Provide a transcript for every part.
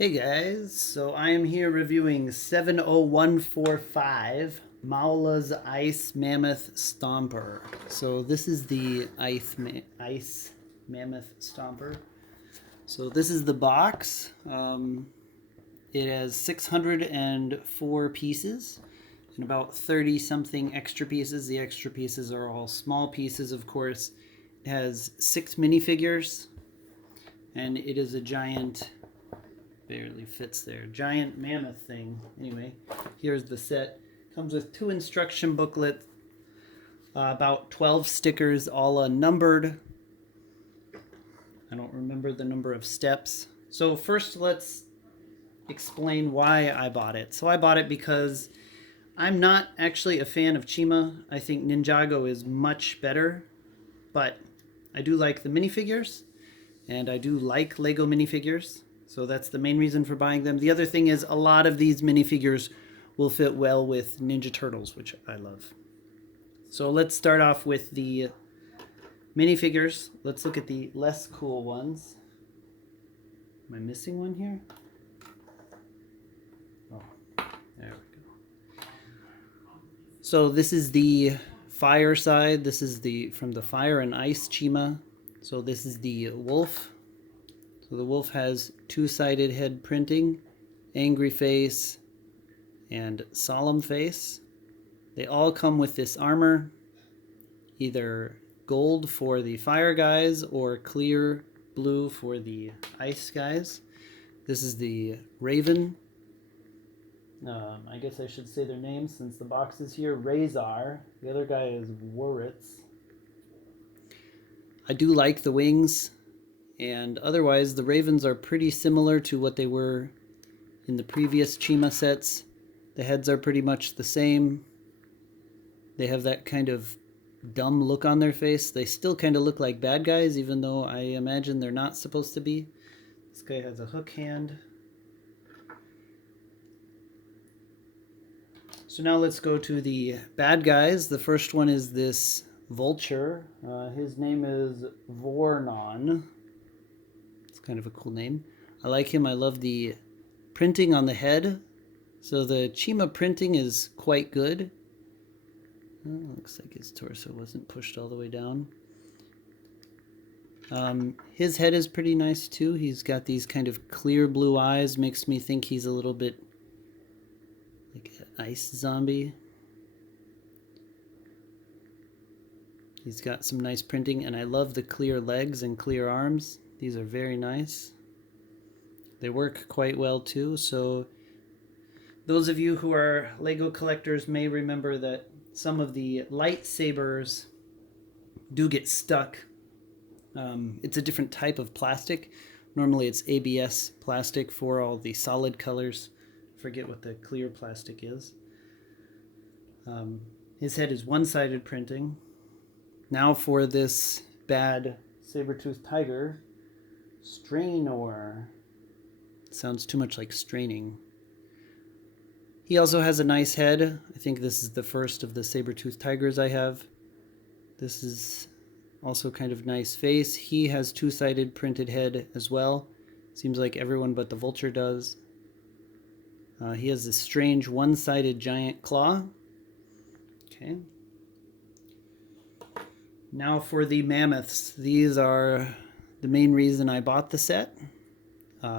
Hey guys, so I am here reviewing 70145 Moula's Ice Mammoth Stomper. So this is the Ice Mammoth Stomper. So this is the box. It has 604 pieces and about 30 something extra pieces. The extra pieces are all small pieces, of course. It has 6 minifigures and it is a giant, barely fits there, giant mammoth thing. Anyway, here's the set. Comes with 2 instruction booklets, about 12 stickers, all numbered. I don't remember the number of steps. So first let's explain why I bought it. So I bought it because I'm not actually a fan of Chima. I think Ninjago is much better, but I do like the minifigures, and I do like Lego minifigures. So that's the main reason for buying them. The other thing is a lot of these minifigures will fit well with Ninja Turtles, which I love. So let's start off with the minifigures. Let's look at the less cool ones. Am I missing one here? Oh, there we go. So this is the fire side. This is the from the Fire and Ice Chima. So this is the wolf. So the wolf has 2-sided head printing, angry face, and solemn face. They all come with this armor, either gold for the fire guys or clear blue for the ice guys. This is the raven. I guess I should say their names since the box is here. Razor. The other guy is Wuritz. I do like the wings. And otherwise, the ravens are pretty similar to what they were in the previous Chima sets. The heads are pretty much the same. They have that kind of dumb look on their face. They still kind of look like bad guys, even though I imagine they're not supposed to be. This guy has a hook hand. So now let's go to the bad guys. The first one is this vulture. His name is Vornon. Kind of a cool name. I like him. I love the printing on the head. So the Chima printing is quite good. Oh, looks like his torso wasn't pushed all the way down. His head is pretty nice too. He's got these kind of clear blue eyes. Makes me think he's a little bit like an ice zombie. He's got some nice printing, and I love the clear legs and clear arms. These are very nice. They work quite well too. So those of you who are Lego collectors may remember that some of the lightsabers do get stuck. It's a different type of plastic. Normally it's ABS plastic for all the solid colors. I forget what the clear plastic is. His head is one-sided printing. Now for this bad saber-toothed tiger. Strainor. Sounds too much like straining. He also has a nice head. I think this is the first of the saber-toothed tigers I have. This is also kind of nice face. He has 2-sided printed head as well. Seems like everyone but the vulture does. He has this strange one-sided giant claw. Okay. Now for the mammoths. These are the main reason I bought the set.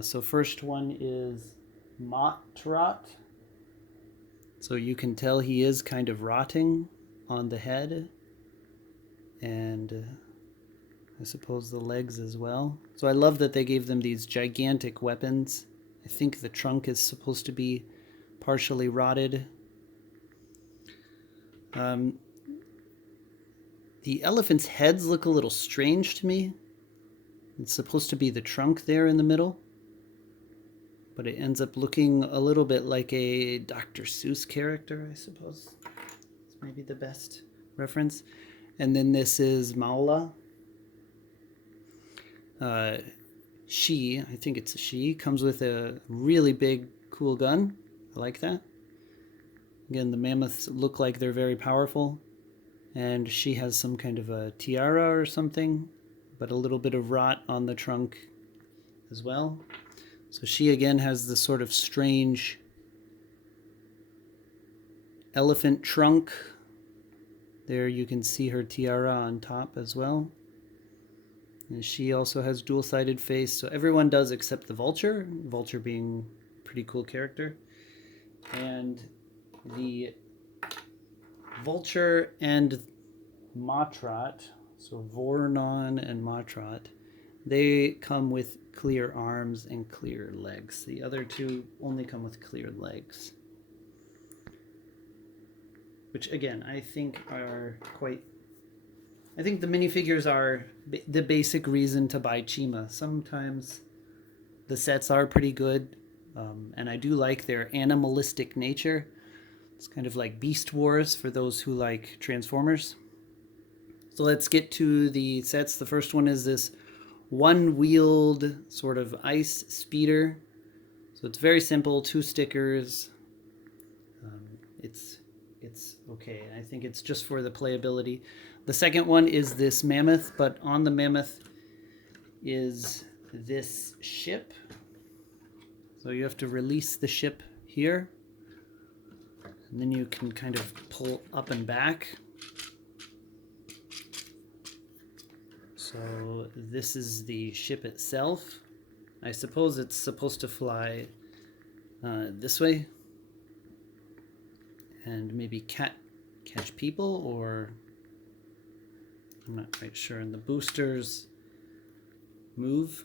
So first one is Motrot. So you can tell he is kind of rotting on the head, and I suppose the legs as well. So I love that they gave them these gigantic weapons. I think the trunk is supposed to be partially rotted. The elephants' heads look a little strange to me. It's supposed to be the trunk there in the middle, but it ends up looking a little bit like a Dr. Seuss character, I suppose. It's maybe the best reference. And then this is Moula. She, I think it's a she, comes with a really big, cool gun. I like that. Again, the mammoths look like they're very powerful. And she has some kind of a tiara or something, but a little bit of rot on the trunk as well. So she again has this sort of strange elephant trunk. There you can see her tiara on top as well. And she also has dual-sided face. So everyone does except the vulture. Vulture being a pretty cool character. And the vulture and Matrot, so Vornon and Matrot, they come with clear arms and clear legs. The other two only come with clear legs. Which again, I think are quite... I think the minifigures are the basic reason to buy Chima. Sometimes the sets are pretty good, and I do like their animalistic nature. It's kind of like Beast Wars for those who like Transformers. So let's get to the sets. The first one is this one-wheeled sort of ice speeder. So it's very simple, 2 stickers. It's okay. I think it's just for the playability. The second one is this mammoth, but on the mammoth is this ship. So you have to release the ship here, and then you can kind of pull up and back. So this is the ship itself. I suppose it's supposed to fly this way and maybe catch people, or I'm not quite sure. And the boosters move.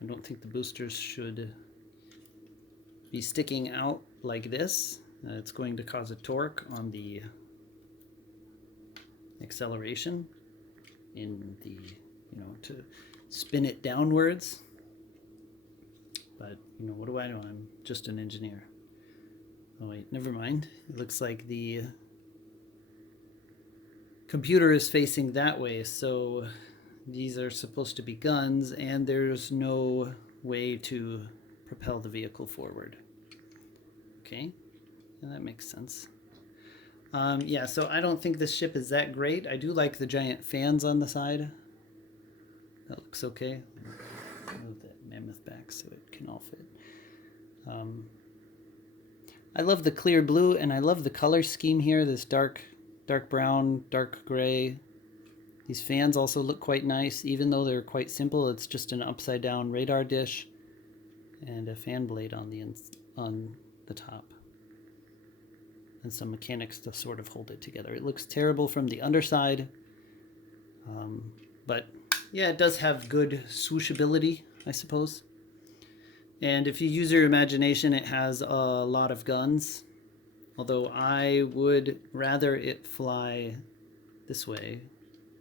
I don't think the boosters should be sticking out like this. It's going to cause a torque on the acceleration in the, to spin it downwards. But, what do I know? I'm just an engineer. Oh wait, never mind. It looks like the computer is facing that way, so these are supposed to be guns, and there's no way to propel the vehicle forward. Okay, yeah, that makes sense. Yeah, so I don't think this ship is that great. I do like the giant fans on the side. That looks okay. Move that mammoth back so it can all fit. I love the clear blue, and I love the color scheme here, this dark brown, dark gray. These fans also look quite nice, even though they're quite simple. It's just an upside down radar dish and a fan blade on the top, and some mechanics to sort of hold it together. It looks terrible from the underside, but yeah, it does have good swooshability, I suppose. And if you use your imagination, it has a lot of guns, although I would rather it fly this way,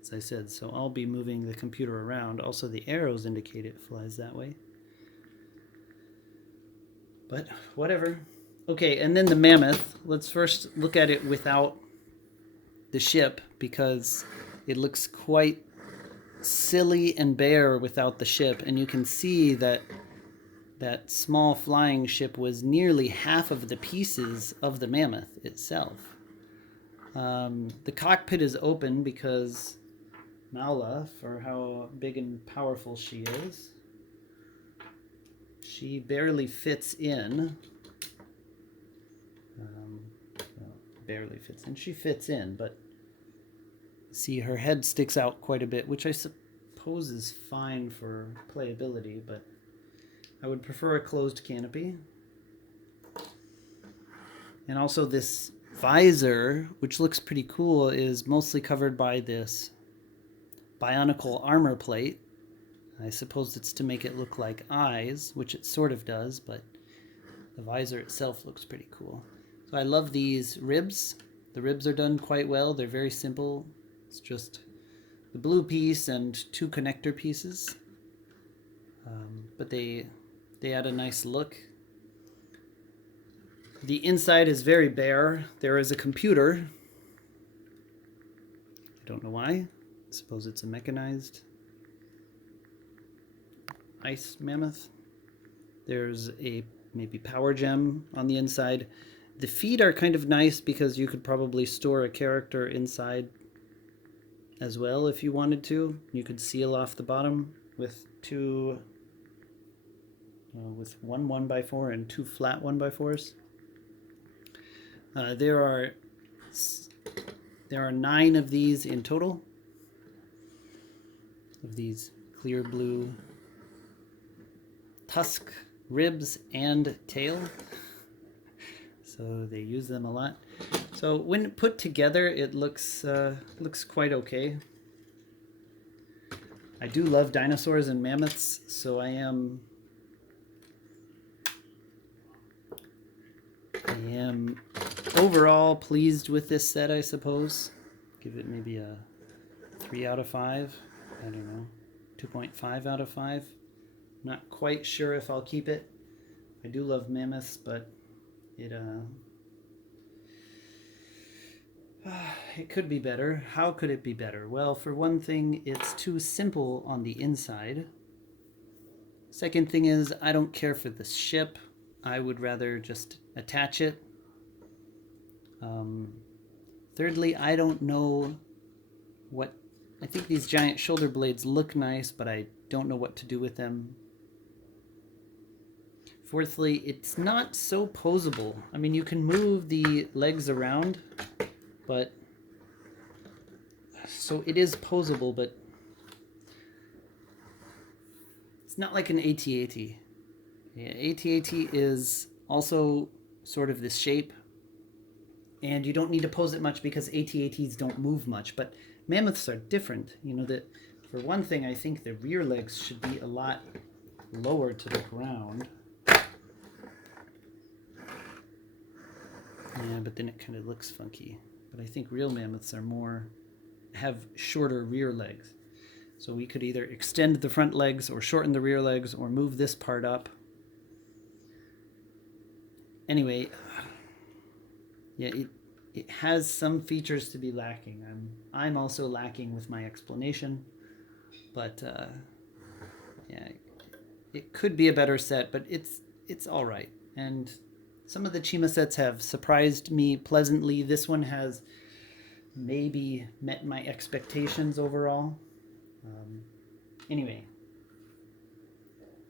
as I said. So I'll be moving the computer around. Also, the arrows indicate it flies that way. But whatever. Okay, and then the mammoth. Let's first look at it without the ship, because it looks quite silly and bare without the ship. And you can see that that small flying ship was nearly half of the pieces of the mammoth itself. The cockpit is open because Moula, for how big and powerful she is, she barely fits in. Well, barely fits in. She fits in, but see, her head sticks out quite a bit, which I suppose is fine for playability, but I would prefer a closed canopy. And also this visor, which looks pretty cool, is mostly covered by this bionicle armor plate. I suppose it's to make it look like eyes, which it sort of does, but the visor itself looks pretty cool. So I love these ribs. The ribs are done quite well. They're very simple. It's just the blue piece and 2 connector pieces. But they add a nice look. The inside is very bare. There is a computer. I don't know why. I suppose it's a mechanized ice mammoth. There's a maybe power gem on the inside. The feet are kind of nice because you could probably store a character inside as well if you wanted to. You could seal off the bottom with 2 with one 1x4 and two flat 1x4s. There are 9 of these in total, of these clear blue tusk, ribs, and tail. So they use them a lot. So when put together, it looks quite okay. I do love dinosaurs and mammoths, so I am overall pleased with this set, I suppose. Give it maybe a 3 out of 5. I don't know, 2.5 out of 5. Not quite sure if I'll keep it. I do love mammoths, but it could be better. How could it be better? Well, for one thing, it's too simple on the inside. Second thing is, I don't care for the ship. I would rather just attach it. Thirdly, I don't know what... I think these giant shoulder blades look nice, but I don't know what to do with them. Fourthly, it's not so posable. I mean, you can move the legs around, but... So it is posable, but... It's not like an AT-AT. Yeah, AT-AT is also sort of this shape, and you don't need to pose it much because AT-ATs don't move much, but mammoths are different. You know, that for one thing, I think the rear legs should be a lot lower to the ground. Yeah, but then it kind of looks funky. But I think real mammoths have shorter rear legs. So we could either extend the front legs or shorten the rear legs or move this part up. Anyway, yeah, it has some features to be lacking. I'm also lacking with my explanation, but yeah, it could be a better set, but it's all right. And some of the Chima sets have surprised me pleasantly. This one has maybe met my expectations overall. Anyway,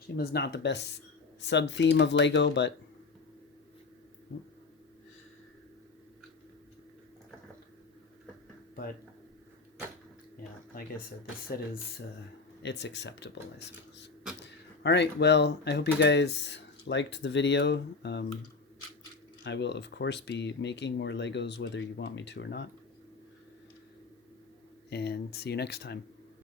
Chima's not the best sub-theme of Lego, but yeah, like I said, this set is it's acceptable, I suppose. All right, well, I hope you guys liked the video. I will, of course, be making more Legos whether you want me to or not. And see you next time.